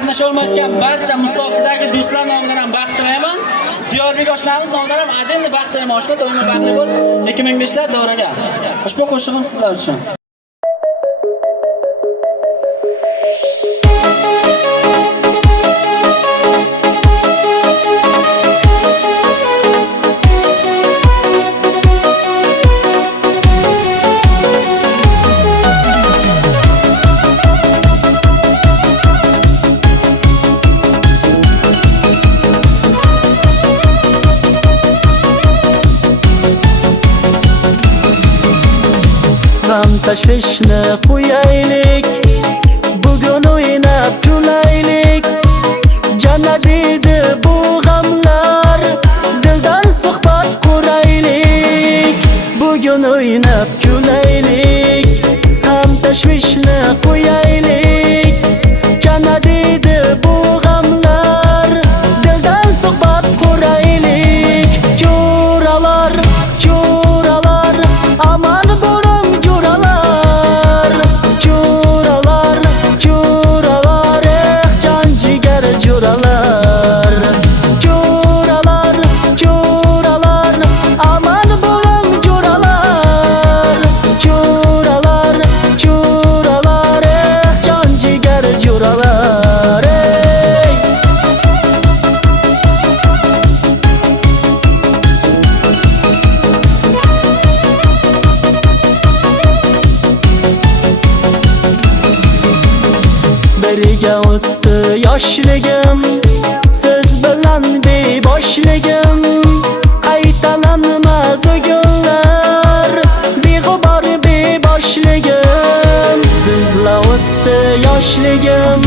qatnasha olmayotgan barcha musofidagi do'stlar nomidan ham baxt tilayman. Diyorbek oshnamiz nomidan ham Ademni baxt tilayman. Oshna doimo baxtli bo'l. 2005lar davraga. Ushbu qo'shig'im sizlar uchun. G'am tashvishni qo'yaylik, bugun o'ynab kulaylik. Jannat edi bu g'amlar, dildan suhbat quraylik. Bugun o'ynab kulaylik, g'am tashvishni qo'yaylik. Jannat edi bu g'amlar, dildan suhbat quraylik. Jo'ralar, jo'ralar, aman bo'ling jo'ralar. Jo'ralar, jo'ralar, jon jigar jo'ralar. Jo'ralar, jo'ralar, aman bo'ling jo'ralar. Jo'ralar, jo'ralar, jon jigar jo'ralar. Birga o'tdi yoshligim, siz bilan beboshligim. Qaytalanmas o'g'illar, beg'ubor beboshligim. Sizla o'tdi yoshligim,